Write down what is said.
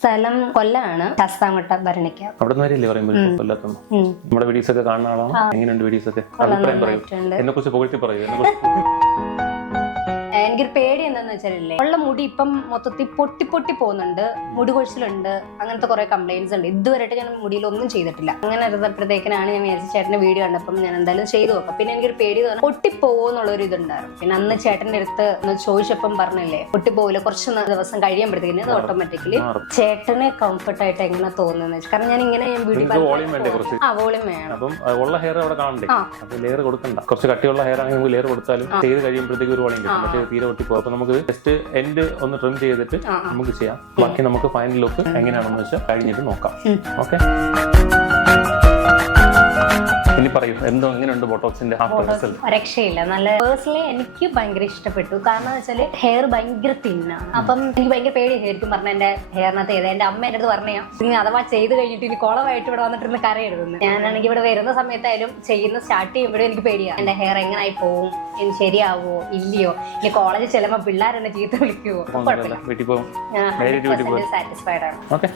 സ്ഥലം കൊല്ലമാണ്, ശാസ്താംകോട്ട ഭരണിക്ക. അവിടെ നിന്ന് വരില്ലേ പറയുമ്പോൾ കൊല്ലത്തുനിന്ന്? നമ്മുടെ വീഡിയോസ് ഒക്കെ കാണുന്ന ആളാണോ? എങ്ങനെയുണ്ട് വീഡിയോസ് ഒക്കെ? അഭിപ്രായം പറയൂ, എന്നെ കുറിച്ച് പുകഴ്ത്തി പറയൂ. എനിക്കൊരു പേടി എന്താന്ന് വെച്ചാലേ, ഉള്ള മുടി ഇപ്പം മൊത്തത്തിൽ പൊട്ടി പൊട്ടി പോകുന്നുണ്ട്, മുടി കൊഴിച്ചിലുണ്ട്, അങ്ങനത്തെ കുറെ കംപ്ലൈന്റ്സ് ഉണ്ട്. ഇതുവരെയായിട്ട് ഞാൻ മുടിയിലൊന്നും ചെയ്തിട്ടില്ല. അങ്ങനെ ഇരുന്നപ്പോഴത്തേക്കാണ് ഞാൻ വിചാരിച്ച ചേട്ടന്റെ വീഡിയോ കണ്ടപ്പം ഞാൻ എന്തായാലും ചെയ്തു നോക്കാം. പിന്നെ എനിക്കൊരു പേടി തോന്നുന്നു പൊട്ടിപ്പോകുന്നുള്ളൊരു ഇതുണ്ടായിരുന്നു. പിന്നെ അന്ന് ചേട്ടന്റെ അടുത്ത് ചോദിച്ചപ്പം പറഞ്ഞില്ലേ പൊട്ടിപ്പോകില്ല, കുറച്ച് ദിവസം കഴിയുമ്പോഴത്തേക്കിന് അത് ഓട്ടോമാറ്റിക്കലി ചേട്ടന് കംഫർട്ട് ആയിട്ട് എങ്ങനെ തോന്നുന്നു വെച്ചാൽ, കാരണം ഞാൻ ഇങ്ങനെ വോളിയം വേണം. അപ്പം ഉള്ള ഹെയർ അവിടെ കാണണ്ടേ, അപ്പൊ ലെയർ കൊടുക്കണ്ട. കുറച്ച് കട്ടിയുള്ള ഹെയർ ആണെങ്കിൽ നമുക്ക് ലെയർ കൊടുത്താലും ചെയ്ത് കഴിയുമ്പോഴത്തേക്ക് ഒരു വോളിയം കിട്ടും. മറ്റേ തീരെ പൊട്ടിപ്പോ. അപ്പൊ നമുക്ക് ജസ്റ്റ് എൻഡ് ഒന്ന് ട്രിം ചെയ്തിട്ട് നമുക്ക് ചെയ്യാം. ബാക്കി നമുക്ക് ഫൈനൽ ലുക്ക് എങ്ങനെയാണെന്ന് വെച്ചാൽ കഴിഞ്ഞിട്ട് നോക്കാം. ഓക്കെ, ഇനി പറയൂ, എന്തോ എങ്ങനെയുണ്ട് ബോട്ടോക്സിന്റെ രക്ഷയില്ല. നല്ല പേഴ്സണലി എനിക്ക് ഭയങ്കര ഇഷ്ടപ്പെട്ടു. കാരണം വെച്ചാല് ഹെയർ ഭയങ്കര തിന്നാണ്. അപ്പം എനിക്ക് ഭയങ്കര പേടി ശരിക്കും പറഞ്ഞ എന്റെ ഹെയറിനകത്ത് ചെയ്ത്. എന്റെ അമ്മ എന്റെ അടുത്ത് പറഞ്ഞാ ഇനി അഥവാ ചെയ്ത് കഴിഞ്ഞിട്ട് ഇനി കുളമായിട്ട് ഇവിടെ വന്നിട്ടിരുന്ന് കരയെടുക്കുന്നു. ഞാനാണെങ്കിൽ ഇവിടെ വരുന്ന സമയത്തായാലും ചെയ്യുന്ന സ്റ്റാർട്ട് ചെയ്യുമ്പോഴും എനിക്ക് പേടിയാണ്, എന്റെ ഹെയർ എങ്ങനായി പോവും, ഇനി ശരിയാവോ ഇല്ലയോ, ഇനി കോളേജിൽ ചെല്ലുമ്പോ പിള്ളേരെന്നെ ചീത്ത വിളിക്കുവോ. കുഴപ്പമില്ല, വീട്ടിൽ പോകും. സാറ്റിസ്ഫൈഡ് ആണ്. ഓക്കെ.